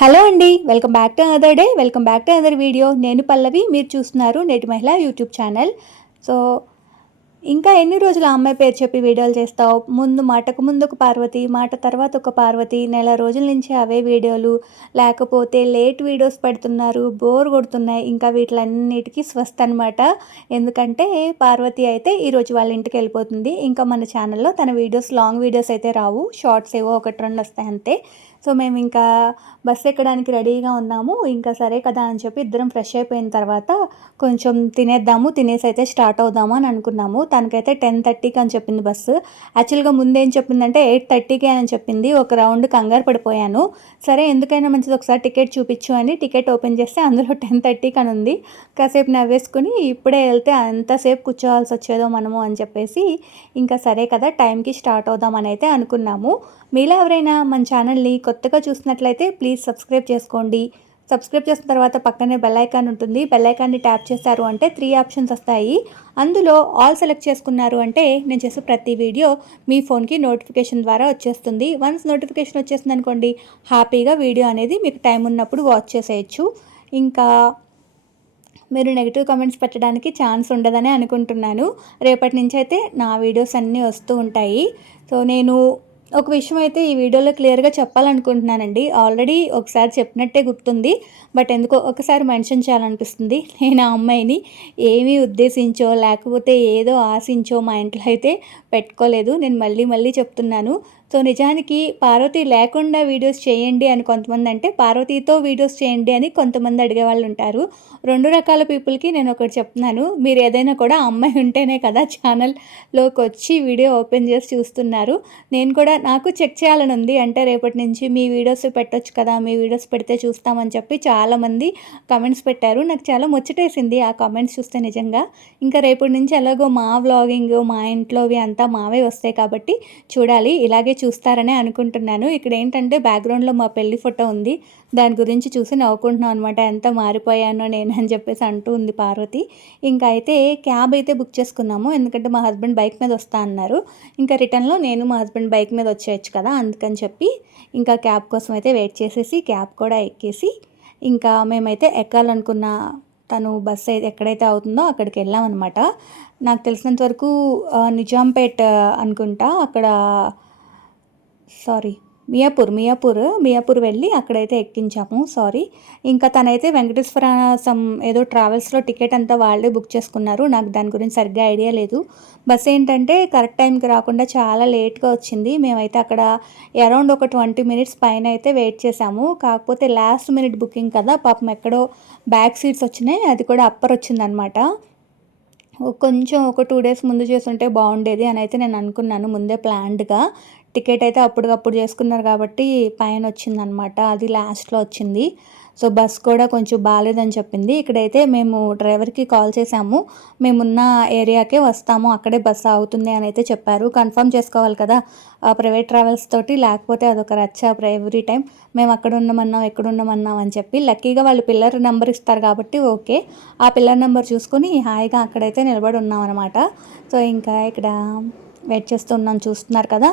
Hello అండి, welcome back to another day. Welcome back to another video. నేను పల్లవి, మీరు చూస్తున్నారు నేటి మహిళ యూట్యూబ్ ఛానల్. సో ఇంకా ఎన్ని రోజులు ఆ అమ్మాయి పేరు చెప్పి వీడియోలు చేస్తావు? మాటకు ముందు ఒక పార్వతి, మాట తర్వాత ఒక పార్వతి, నెల రోజుల నుంచి అవే వీడియోలు, లేకపోతే లేట్ వీడియోస్ పెడుతున్నారు, బోర్ కొడుతున్నాయి. ఇంకా వీటిలన్నిటికీ స్వస్థ అనమాట. ఎందుకంటే పార్వతి అయితే ఈరోజు వాళ్ళ ఇంటికి వెళ్ళిపోతుంది. ఇంకా మన ఛానల్లో తన వీడియోస్, లాంగ్ వీడియోస్ అయితే రావు, షార్ట్స్ ఏవో ఒకటి రెండు వస్తాయి అంతే. సో మేము ఇంకా బస్సు ఎక్కడానికి రెడీగా ఉన్నాము. ఇంకా సరే కదా అని చెప్పి ఇద్దరం ఫ్రెష్ అయిపోయిన తర్వాత కొంచెం తినేద్దాము, తినేసి అయితే స్టార్ట్ అవుదాము అని అనుకున్నాము. తనకైతే 10:30కి అని చెప్పింది బస్సు. యాక్చువల్గా ముందేం చెప్పిందంటే 8:30కి అని చెప్పింది. ఒక రౌండ్ కంగారు పడిపోయాను. సరే ఎందుకైనా మంచిది ఒకసారి టికెట్ చూపించు అని టికెట్ ఓపెన్ చేస్తే అందులో 10:30కి అని ఉంది. కాసేపు నవ్వేసుకుని ఇప్పుడే వెళ్తే అంతసేపు కూర్చోవాల్సి వచ్చేదో మనము అని చెప్పేసి ఇంకా సరే కదా టైంకి స్టార్ట్ అవుదామని అయితే అనుకున్నాము. మీలో ఎవరైనా మన ఛానల్ని కొత్తగా చూసినట్లయితే ప్లీజ్ సబ్స్క్రైబ్ చేసుకోండి. సబ్స్క్రైబ్ చేసిన తర్వాత పక్కనే బెల్ ఐకాన్ ఉంటుంది. బెల్ ఐకాన్ని ట్యాప్ చేశారు అంటే 3 ఆప్షన్స్ వస్తాయి. అందులో ఆల్ సెలెక్ట్ చేసుకున్నారు అంటే నేను చేసే ప్రతి వీడియో మీ ఫోన్కి నోటిఫికేషన్ ద్వారా వచ్చేస్తుంది. వన్స్ నోటిఫికేషన్ వచ్చేసింది అనుకోండి, హ్యాపీగా వీడియో అనేది మీకు టైం ఉన్నప్పుడు వాచ్ చేసేయచ్చు. ఇంకా మీరు నెగిటివ్ కామెంట్స్ పెట్టడానికి ఛాన్స్ ఉండదని అనుకుంటున్నాను. రేపటి నుంచి అయితే నా వీడియోస్ అన్నీ వస్తూ ఉంటాయి. సో నేను ఒక విషయం అయితే ఈ వీడియోలో క్లియర్గా చెప్పాలనుకుంటున్నానండి. ఆల్రెడీ ఒకసారి చెప్పినట్టే గుర్తుంది, బట్ ఎందుకో ఒకసారి మెన్షన్ చేయాలనిపిస్తుంది. నేను ఆ అమ్మాయిని ఏమీ ఉద్దేశించో లేకపోతే ఏదో ఆశించో మా ఇంట్లో అయితే పెట్టుకోలేదు. నేను మళ్ళీ మళ్ళీ చెప్తున్నాను. సో నిజానికి పార్వతి లేకుండా వీడియోస్ చేయండి అని కొంతమంది అంటే, పార్వతితో వీడియోస్ చేయండి అని కొంతమంది అడిగేవాళ్ళు ఉంటారు. రెండు రకాల పీపుల్కి నేను ఒకటి చెప్తున్నాను. మీరు ఏదైనా కూడా అమ్మాయి ఉంటేనే కదా ఛానల్లోకి వచ్చి వీడియో ఓపెన్ చేసి చూస్తున్నారు. నేను కూడా నాకు చెక్ చేయాలని ఉంది. అంటే రేపటి నుంచి మీ వీడియోస్ పెట్టొచ్చు కదా, మీ వీడియోస్ పెడితే చూస్తామని చెప్పి చాలామంది కమెంట్స్ పెట్టారు. నాకు చాలా ముచ్చటేసింది ఆ కమెంట్స్ చూస్తే నిజంగా. ఇంకా రేపటి నుంచి ఎలాగో మా వ్లాగింగ్, మా ఇంట్లోవి అంతా మావే వస్తాయి కాబట్టి చూడాలి. ఇలాగే చూస్తారనే అనుకుంటున్నాను. ఇక్కడ ఏంటంటే బ్యాక్గ్రౌండ్లో మా పెళ్లి ఫోటో ఉంది. దాని గురించి చూసి నవ్వుకుంటున్నాం అనమాట. ఎంత మారిపోయానో నేను అని చెప్పేసి అంటూ ఉంది పార్వతి. ఇంకా అయితే క్యాబ్ అయితే బుక్ చేసుకున్నాము. ఎందుకంటే మా హస్బెండ్ బైక్ మీద వస్తా అన్నారు. ఇంకా రిటర్న్లో నేను మా హస్బెండ్ బైక్ మీద వచ్చేయచ్చు కదా, అందుకని చెప్పి ఇంకా క్యాబ్ కోసం అయితే వెయిట్ చేసేసి క్యాబ్ కూడా ఎక్కేసి ఇంకా మేమైతే ఎక్కాలనుకున్న తను బస్సు అయితే ఎక్కడైతే అవుతుందో అక్కడికి వెళ్ళామన్నమాట. నాకు తెలిసినంత వరకు నిజాంపేట్ అనుకుంటా అక్కడ, సారీ మియాపూర్ వెళ్ళి అక్కడైతే ఎక్కించాము. సారీ. ఇంకా తనైతే వెంకటేశ్వర ఏదో ట్రావెల్స్లో టికెట్ అంతా వాళ్ళే బుక్ చేసుకున్నారు. నాకు దాని గురించి సరిగ్గా ఐడియా లేదు. బస్ ఏంటంటే కరెక్ట్ టైంకి రాకుండా చాలా లేట్గా వచ్చింది. మేమైతే అక్కడ అరౌండ్ ఒక 20 మినిట్స్ పైన అయితే వెయిట్ చేసాము. కాకపోతే లాస్ట్ మినిట్ బుకింగ్ కదా, పాపం ఎక్కడో బ్యాక్ సీట్స్ వచ్చినాయి, అది కూడా అప్పర్ వచ్చిందనమాట. కొంచెం ఒక 2 డేస్ ముందు చేసుంటే బాగుండేది అని అయితే నేను అనుకున్నాను ముందే ప్లాన్డ్గా. టికెట్ అయితే అప్పటికప్పుడు చేసుకున్నారు కాబట్టి పైన వచ్చిందనమాట, అది లాస్ట్లో వచ్చింది. సో బస్ కూడా కొంచెం బాగాలేదని చెప్పింది. ఇక్కడైతే మేము డ్రైవర్కి కాల్ చేసాము, మేమున్న ఏరియాకే వస్తాము, అక్కడే బస్సు ఆగుతుంది అని అయితే చెప్పారు. కన్ఫర్మ్ చేసుకోవాలి కదా ప్రైవేట్ ట్రావెల్స్ తోటి, లేకపోతే అదొక రచ్చ ఎవ్రీ టైం మేము అక్కడ ఎక్కడున్నామన్నాం అని చెప్పి. లక్కీగా వాళ్ళు పిల్లర్ నెంబర్ ఇస్తారు కాబట్టి ఓకే, ఆ పిల్లర్ నెంబర్ చూసుకొని హాయిగా అక్కడైతే నిలబడి ఉన్నాం అనమాట. సో ఇంకా ఇక్కడ వెయిట్ చేస్తున్నాం, చూస్తున్నారు కదా.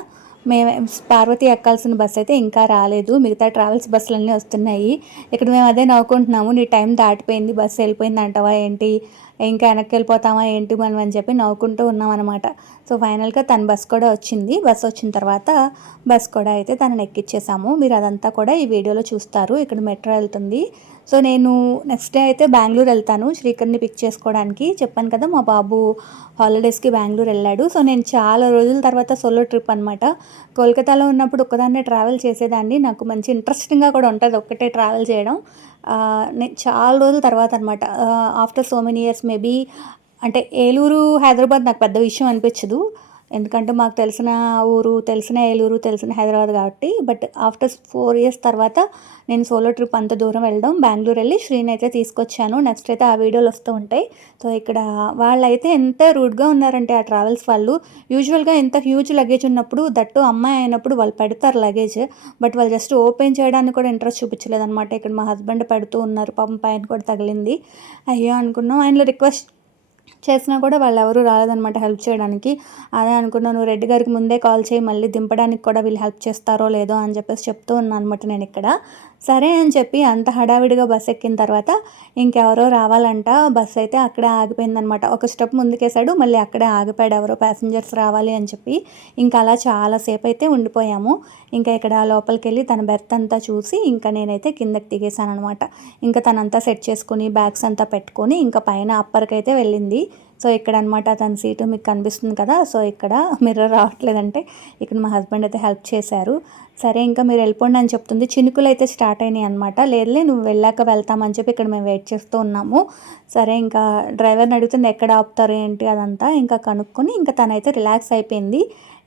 మేము పార్వతి ఎక్కాల్సిన బస్సు అయితే ఇంకా రాలేదు. మిగతా ట్రావెల్స్ బస్సులన్నీ వస్తున్నాయి. ఇక్కడ మేము అదే నవ్వుకుంటున్నాము, నీ టైం దాటిపోయింది, బస్సు వెళ్ళిపోయింది అంటావా ఏంటి, ఇంకా వెనక్కి వెళ్ళిపోతామా ఏంటి మనం అని చెప్పి నవ్వుకుంటూ ఉన్నాం అనమాట. సో ఫైనల్గా తన బస్ కూడా వచ్చింది. బస్ వచ్చిన తర్వాత బస్ కూడా అయితే తనని ఎక్కిచ్చేసాము. మీరు అదంతా కూడా ఈ వీడియోలో చూస్తారు. ఇక్కడ మెట్రో వెళ్తుంది. సో నేను నెక్స్ట్ డే అయితే బెంగళూరు వెళ్తాను శ్రీకర్ని పిక్ చేసుకోవడానికి. చెప్పాను కదా మా బాబు హాలిడేస్కి బెంగళూరు వెళ్ళాడు. సో నేను చాలా రోజుల తర్వాత సోలో ట్రిప్ అనమాట. కోల్కతాలో ఉన్నప్పుడు ఒక్కదాన్నే ట్రావెల్ చేసేదాన్ని. నాకు మంచి ఇంట్రెస్టింగ్గా కూడా ఉంటుంది ఒక్కటే ట్రావెల్ చేయడం. నేను చాలా రోజుల తర్వాత అనమాట, after so many years maybe. అంటే ఏలూరు హైదరాబాద్ నాకు పెద్ద విషయం అనిపించదు, ఎందుకంటే మాకు తెలిసిన ఊరు, తెలిసిన ఏలూరు, తెలిసిన హైదరాబాద్ కాబట్టి. బట్ ఆఫ్టర్ 4 ఇయర్స్ తర్వాత నేను సోలో ట్రిప్ అంత దూరం వెళ్ళడం, బెంగళూరు వెళ్ళి శ్రీని అయితే తీసుకొచ్చాను. నెక్స్ట్ అయితే ఆ వీడియోలు వస్తూ ఉంటాయి. సో ఇక్కడ వాళ్ళైతే ఎంత రూడ్గా ఉన్నారంటే ఆ ట్రావెల్స్ వాళ్ళు. యూజువల్గా ఎంత హ్యూజ్ లగేజ్ ఉన్నప్పుడు, దట్టు అమ్మాయి అయినప్పుడు వాళ్ళు పెడతారు లగేజ్, బట్ వాళ్ళు జస్ట్ ఓపెన్ చేయడానికి కూడా ఇంట్రెస్ట్ చూపించలేదు అనమాట. ఇక్కడ మా హస్బెండ్ పెడుతూ ఉన్నారు, పాపం పైన కూడా తగిలింది. అయ్యో అనుకున్నాం. ఆయనలో రిక్వెస్ట్ చేసినా కూడా వాళ్ళు ఎవరు రాలేదనమాట హెల్ప్ చేయడానికి. అదే అనుకున్నాను, రెడ్డి గారికి ముందే కాల్ చేయి, మళ్ళీ దింపడానికి కూడా వీళ్ళు హెల్ప్ చేస్తారో లేదో అని చెప్పేసి చెప్తూ ఉన్నాను అనమాట నేను ఇక్కడ. సరే అని చెప్పి అంత హడావిడిగా బస్ ఎక్కిన తర్వాత ఇంకెవరో రావాలంట, బస్ అయితే అక్కడే ఆగిపోయిందనమాట. ఒక స్టెప్ ముందుకేసాడు, మళ్ళీ అక్కడే ఆగిపోయాడు, ఎవరో ప్యాసింజర్స్ రావాలి అని చెప్పి. ఇంకా అలా చాలాసేపు అయితే ఉండిపోయాము. ఇంకా ఇక్కడ లోపలికెళ్ళి తన బెర్త్ అంతా చూసి ఇంకా నేనైతే కిందకి దిగేసాననమాట. ఇంకా తనంతా సెట్ చేసుకుని బ్యాగ్స్ అంతా పెట్టుకొని ఇంకా పైన అప్పర్కైతే వెళ్ళింది. సో ఇక్కడ అనమాట తన సీటు మీకు కనిపిస్తుంది కదా. సో ఇక్కడ మిర్రర్ రావట్లేదంటే ఇక్కడ మా హస్బెండ్ అయితే హెల్ప్ చేశారు. సరే ఇంకా మీరు వెళ్ళిపోండి అని చెప్తుంది. చినుకులు అయితే స్టార్ట్ అయినాయి అనమాట. లేదులే నువ్వు వెళ్ళాక వెళ్తామని చెప్పి ఇక్కడ మేము వెయిట్ చేస్తూ ఉన్నాము. సరే ఇంకా డ్రైవర్ని అడుగుతుంది ఎక్కడ ఆపుతారు ఏంటి అదంతా ఇంకా కనుక్కొని ఇంకా తనైతే రిలాక్స్ అయిపోయింది.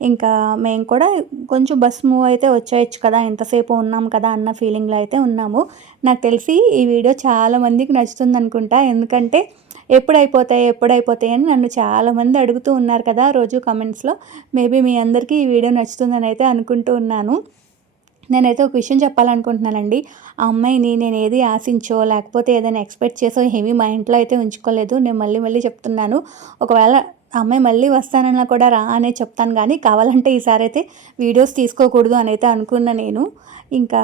ఇంకా మేము కూడా కొంచెం బస్ మూవ్ అయితే వచ్చేయచ్చు కదా, ఎంతసేపు ఉన్నాం కదా అన్న ఫీలింగ్లో అయితే ఉన్నాము. నాకు తెలిసి ఈ వీడియో చాలామందికి నచ్చుతుంది అనుకుంటా. ఎందుకంటే ఎప్పుడైపోతాయి అని నన్ను చాలామంది అడుగుతూ ఉన్నారు కదా రోజు కమెంట్స్లో. మేబీ మీ అందరికీ ఈ వీడియో నచ్చుతుందని అయితే అనుకుంటూ ఉన్నాను. నేనైతే ఒక విషయం చెప్పాలనుకుంటున్నానండి. ఆ అమ్మాయిని నేను ఏది ఆశించో లేకపోతే ఏదైనా ఎక్స్పెక్ట్ చేసో ఏమీ మా ఇంట్లో అయితే ఉంచుకోలేదు. నేను మళ్ళీ చెప్తున్నాను. ఒకవేళ ఆ అమ్మాయి మళ్ళీ వస్తానన్నా కూడా రా అనే చెప్తాను, కానీ కావాలంటే ఈసారి అయితే వీడియోస్ తీసుకోకూడదు అని అయితే అనుకున్నా నేను. ఇంకా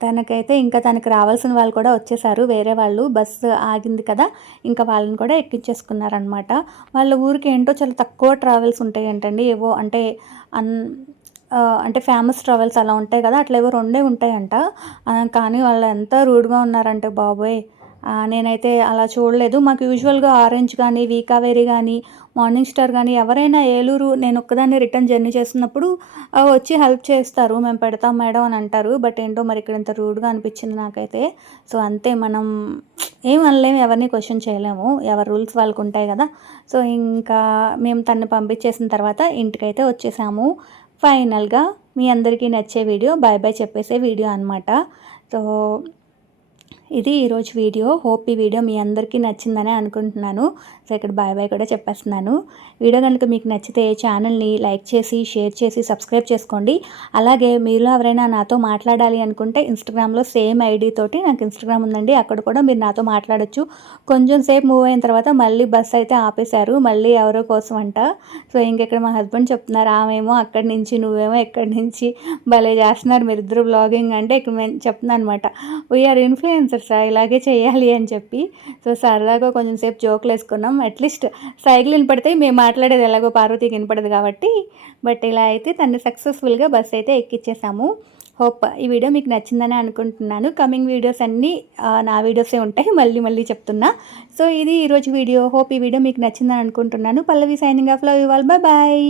తనకైతే ఇంకా తనకు రావాల్సిన వాళ్ళు కూడా వచ్చేసారు, వేరే వాళ్ళు. బస్సు ఆగింది కదా, ఇంకా వాళ్ళని కూడా ఎక్కించేసుకున్నారనమాట. వాళ్ళ ఊరికి ఏంటో చాలా తక్కువ ట్రావెల్స్ ఉంటాయి అంటండి. ఏవో అంటే అంటే ఫేమస్ ట్రావెల్స్ అలా ఉంటాయి కదా, అట్లా ఏవో 2 ఉంటాయంట. కానీ వాళ్ళు ఎంత రూడ్గా ఉన్నారంటే బాబోయ్, నేనైతే అలా చూడలేదు. మాకు యూజువల్గా ఆరెంజ్ కానీ, వీకావేరి కానీ, మార్నింగ్ స్టార్ కానీ ఎవరైనా ఏలూరు నేను ఒక్కదాన్ని రిటర్న్ జర్నీ చేస్తున్నప్పుడు వచ్చి హెల్ప్ చేస్తారు, మేము పెడతాం మేడం అని అంటారు. బట్ ఏంటో మరి ఇక్కడ ఇంత రూడ్గా అనిపించింది నాకైతే. సో అంతే, మనం ఏం అనలేము, ఎవరిని క్వశ్చన్ చేయలేము, ఎవరి రూల్స్ వాళ్ళకు ఉంటాయి కదా. సో ఇంకా మేము తన్ని పంపించేసిన తర్వాత ఇంటికైతే వచ్చేసాము. ఫైనల్గా మీ అందరికీ నచ్చే వీడియో, బాయ్ బాయ్ చెప్పేసే వీడియో అనమాట. సో ఇది ఈరోజు వీడియో. హోప్ ఈ వీడియో మీ అందరికీ నచ్చిందనే అనుకుంటున్నాను. సో ఇక్కడ బాయ్ బాయ్ కూడా చెప్పేస్తున్నాను. వీడియో కనుక మీకు నచ్చితే ఛానల్ని లైక్ చేసి, షేర్ చేసి, సబ్స్క్రైబ్ చేసుకోండి. అలాగే మీలో ఎవరైనా నాతో మాట్లాడాలి అనుకుంటే ఇన్స్టాగ్రామ్లో సేమ్ ఐడి తోటి నాకు ఇన్స్టాగ్రామ్ ఉందండి, అక్కడ కూడా మీరు నాతో మాట్లాడొచ్చు. కొంచెం సేపు మూవ్ అయిన తర్వాత మళ్ళీ బస్ అయితే ఆపేశారు, మళ్ళీ ఎవరో కోసం అంట. సో ఇంకెక్కడ మా హస్బెండ్ చెప్తున్నారు, ఆమెమో అక్కడి నుంచి, నువ్వేమో ఎక్కడి నుంచి, భలే చేస్తున్నారు మీరిద్దరు బ్లాగింగ్ అంటే. ఇక్కడ మేము చెప్తున్నాను అనమాట, వీఆర్ ఇన్ఫ్లుయెన్సర్స్, ఇలాగే చేయాలి అని చెప్పి. సో సరదాగా కొంచెం సేపు జోకులు వేసుకున్నాం. అట్లీస్ట్ సైకిల్ వినపడితే మేము మాట్లాడేది ఎలాగో పార్వతికి వినపడదు కాబట్టి. బట్ ఇలా అయితే తను సక్సెస్ఫుల్గా బస్ అయితే ఎక్కిచ్చేసాము. హోప్ ఈ వీడియో మీకు నచ్చిందని అనుకుంటున్నాను. కమింగ్ వీడియోస్ అన్నీ నా వీడియోసే ఉంటాయి, మళ్ళీ చెప్తున్నా. సో ఇది ఈరోజు వీడియో. హోప్ ఈ వీడియో మీకు నచ్చిందని అనుకుంటున్నాను. Pallavi signing off, love you all, bye bye.